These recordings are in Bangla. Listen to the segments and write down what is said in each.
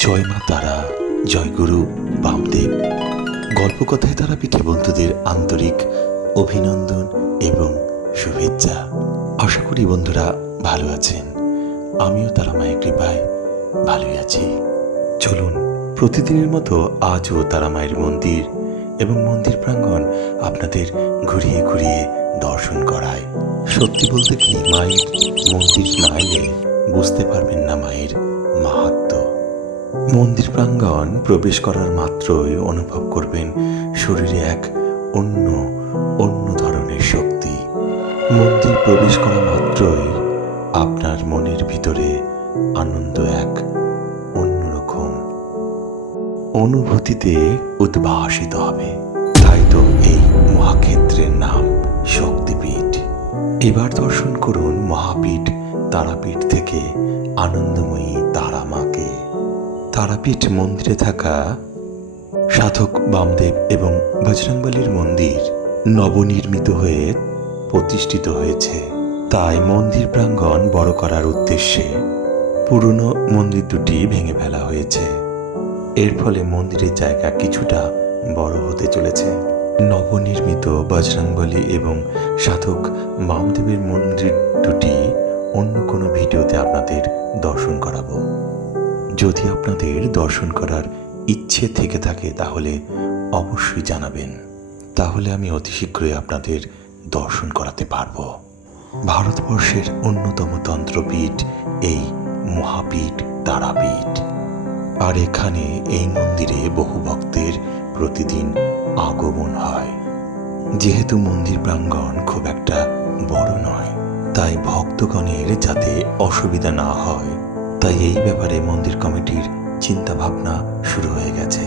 জয় মা তারা, জয় গুরু বামদেব। গল্পকথায় তারা পিঠে বন্ধুদের আন্তরিক অভিনন্দন এবং শুভেচ্ছা। আশা করি বন্ধুরা ভালো আছেন। আমিও তারা মায়ের কৃপায় ভালোই আছি। চলুন, প্রতিদিনের মতো আজও তারা মায়ের মন্দির এবং মন্দির প্রাঙ্গণ আপনাদের ঘুরিয়ে ঘুরিয়ে দর্শন করায়। সত্যি বলতে কি, মায়ের মন্দির না এলে বুঝতে পারবেন না মায়ের মাহাত্ম্য মন্দির প্রাঙ্গণ প্রবেশ করার মাত্রই অনুভব করবেন শরীরে এক অন্য অন্য ধরনের শক্তি। মন্দির প্রবেশ করা মাত্রই আপনার মনের ভিতরে আনন্দ এক অন্যরকম। অনুভূতিতে উদ্ভাসিত হবে। তাই তো এই মহাক্ষেত্রের নাম শক্তিপীঠ। এবার দর্শন করুন মহাপীঠ তারাপীঠ থেকে আনন্দময়ী তারা মাকে। তারাপীঠ মন্দিরে থাকা সাধক বামদেব এবং বজরংবলীর মন্দির নবনির্মিত হয়ে প্রতিষ্ঠিত হয়েছে। তাই মন্দির প্রাঙ্গণ বড় করার উদ্দেশ্যে পুরনো মন্দির দুটি ভেঙে ফেলা হয়েছে। এর ফলে মন্দিরের জায়গা কিছুটা বড় হতে চলেছে। নবনির্মিত বজরংবলী এবং সাধক বামদেবের মন্দির দুটি অন্য কোনো ভিডিওতে আপনাদের যদি আপনাদের দর্শন করার ইচ্ছে থেকে থাকে, তাহলে অবশ্যই জানাবেন। তাহলে আমি অতি শীঘ্রই আপনাদের দর্শন করাতে পারব। ভারতবর্ষের অন্যতম তন্ত্রপীঠ এই মহাপীঠ তারাপীঠ। আর এখানে এই মন্দিরে বহু ভক্তের প্রতিদিন আগমন হয়। যেহেতু মন্দির প্রাঙ্গণ খুব একটা বড় নয়, তাই ভক্তগণের যাতে অসুবিধা না হয় তাই এই ব্যাপারে মন্দির কমিটির চিন্তা ভাবনা শুরু হয়ে গেছে।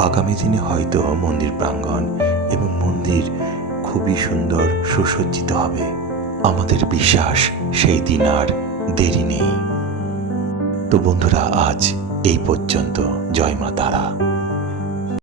আগামী দিনে হয়তো মন্দির প্রাঙ্গণ এবং মন্দির খুবই সুন্দর সুসজ্জিত হবে। আমাদের বিশ্বাস সেই দিন আর দেরি নেই। তো বন্ধুরা, আজ এই পর্যন্ত। জয় মা তারা।